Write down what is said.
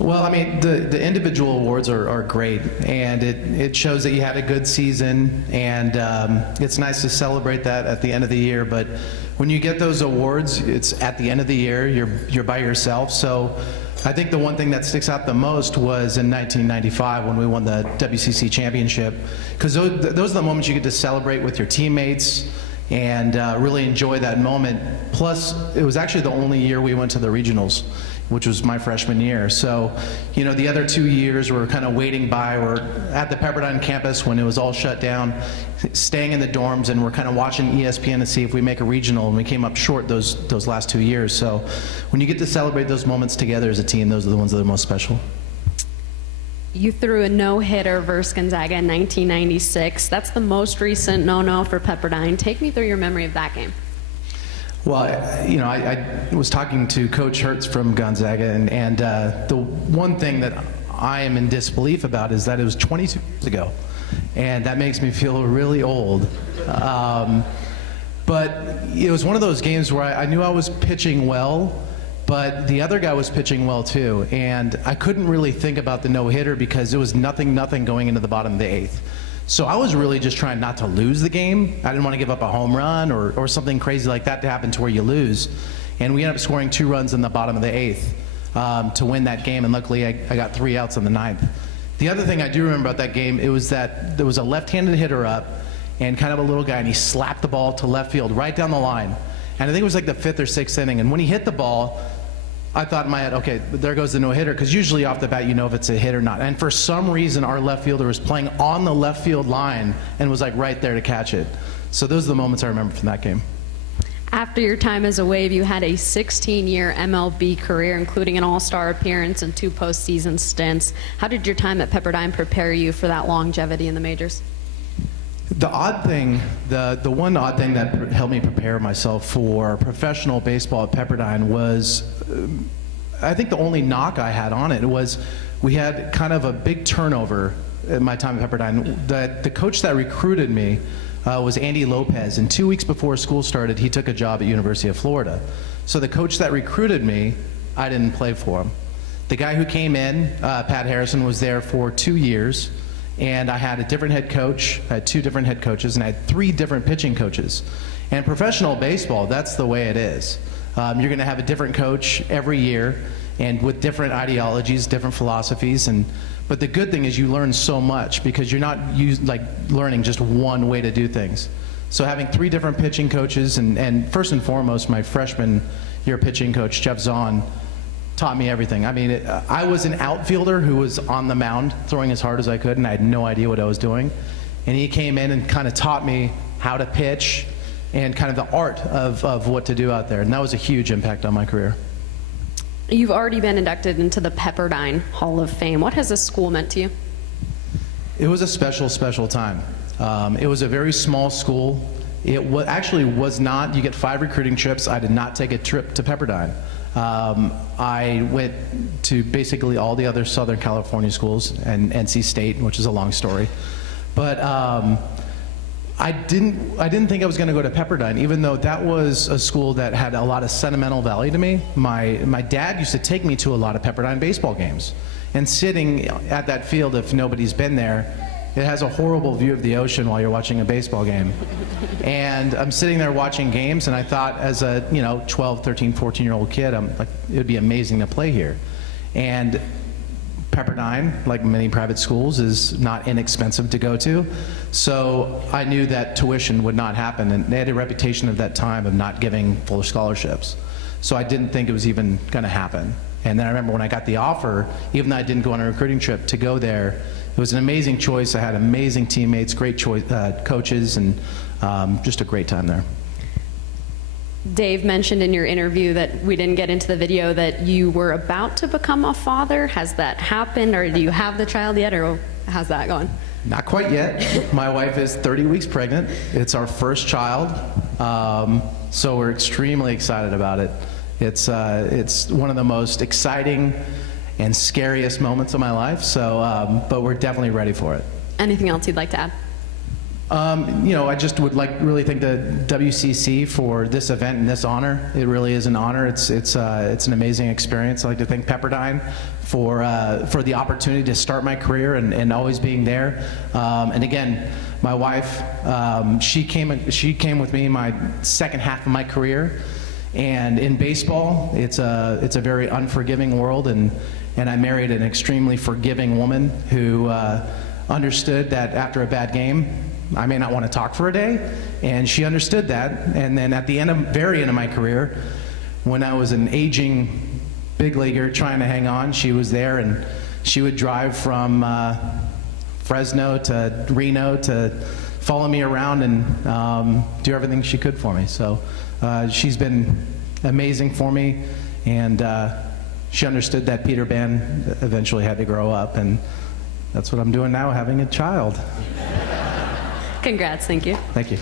Well, I mean, the individual awards are great, and it shows that you had a good season, and it's nice to celebrate that at the end of the year. But when you get those awards, it's at the end of the year. You're by yourself. So I think the one thing that sticks out the most was in 1995 when we won the WCC championship, because those are the moments you get to celebrate with your teammates and really enjoy that moment. Plus, it was actually the only year we went to the regionals, which was my freshman year. So, you know, the other 2 years were kind of waiting by. We're at the Pepperdine campus when it was all shut down, staying in the dorms, and we're kind of watching ESPN to see if we make a regional, and we came up short those last 2 years. So when you get to celebrate those moments together as a team, those are the ones that are most special. You threw a no-hitter versus Gonzaga in 1996. That's the most recent no-no for Pepperdine. Take me through your memory of that game. Well, you know, I was talking to Coach Hertz from Gonzaga, and the one thing that I am in disbelief about is that it was 22 years ago, and that makes me feel really old. But it was one of those games where I knew I was pitching well, but the other guy was pitching well too, and I couldn't really think about the no-hitter because it was nothing going into the bottom of the eighth. So I was really just trying not to lose the game. I didn't want to give up a home run or something crazy like that to happen to where you lose. And we ended up scoring 2 runs in the bottom of the eighth to win that game, and luckily I got 3 outs in the ninth. The other thing I do remember about that game, it was that there was a left-handed hitter up and kind of a little guy, and he slapped the ball to left field right down the line. And I think it was like the 5th or 6th inning, and when he hit the ball, I thought in my head, okay, there goes the no-hitter, because usually off the bat you know if it's a hit or not. And for some reason our left fielder was playing on the left field line and was like right there to catch it. So those are the moments I remember from that game. After your time as a Wave, you had a 16-year MLB career, including an all-star appearance and 2 postseason stints. How did your time at Pepperdine prepare you for that longevity in the majors? The odd thing, the one odd thing that helped me prepare myself for professional baseball at Pepperdine was, I think the only knock I had on it was we had kind of a big turnover at my time at Pepperdine. The coach that recruited me was Andy Lopez, and 2 weeks before school started, he took a job at University of Florida. So the coach that recruited me, I didn't play for him. The guy who came in, Pat Harrison, was there for 2 years. And I had a different head coach, I had 2 different head coaches, and I had 3 different pitching coaches. And professional baseball, that's the way it is. You're going to have a different coach every year, and with different ideologies, different philosophies. But the good thing is you learn so much because you're not learning just one way to do things. So having 3 different pitching coaches, and first and foremost, my freshman year pitching coach, Jeff Zahn, taught me everything. I mean, I was an outfielder who was on the mound throwing as hard as I could, and I had no idea what I was doing. And he came in and kind of taught me how to pitch and kind of the art of what to do out there. And that was a huge impact on my career. You've already been inducted into the Pepperdine Hall of Fame. What has this school meant to you? It was a special, special time. It was a very small school. It actually was not. You get 5 recruiting trips. I did not take a trip to Pepperdine. I went to basically all the other Southern California schools and NC State, which is a long story. But I didn't think I was going to go to Pepperdine, even though that was a school that had a lot of sentimental value to me. My dad used to take me to a lot of Pepperdine baseball games, and sitting at that field, if nobody's been there, it has a horrible view of the ocean while you're watching a baseball game. And I'm sitting there watching games, and I thought, as a 12, 13, 14-year-old kid, I'm like, it would be amazing to play here. And Pepperdine, like many private schools, is not inexpensive to go to. So I knew that tuition would not happen, and they had a reputation at that time of not giving full scholarships. So I didn't think it was even going to happen. And then I remember when I got the offer, even though I didn't go on a recruiting trip, to go there, it was an amazing choice. I had amazing teammates, great coaches, and just a great time there. Dave mentioned in your interview that we didn't get into the video that you were about to become a father. Has that happened, or do you have the child yet, or how's that going? Not quite yet. My wife is 30 weeks pregnant. It's our first child, so we're extremely excited about it. It's one of the most exciting and scariest moments of my life, so but we're definitely ready for it. Anything else you'd like to add? I just would really thank the WCC for this event and this honor. It really is an honor. It's an amazing experience. I'd like to thank Pepperdine for the opportunity to start my career and always being there. And again, my wife, she came with me in my second half of my career. And in baseball, it's a very unforgiving world, and I married an extremely forgiving woman who understood that after a bad game, I may not want to talk for a day, and she understood that. And then at the very end of my career, when I was an aging big leaguer trying to hang on, she was there, and she would drive from Fresno to Reno to follow me around and do everything she could for me. So she's been amazing for me, and she understood that Peter Ban eventually had to grow up, and that's what I'm doing now, having a child. Congrats, thank you. Thank you.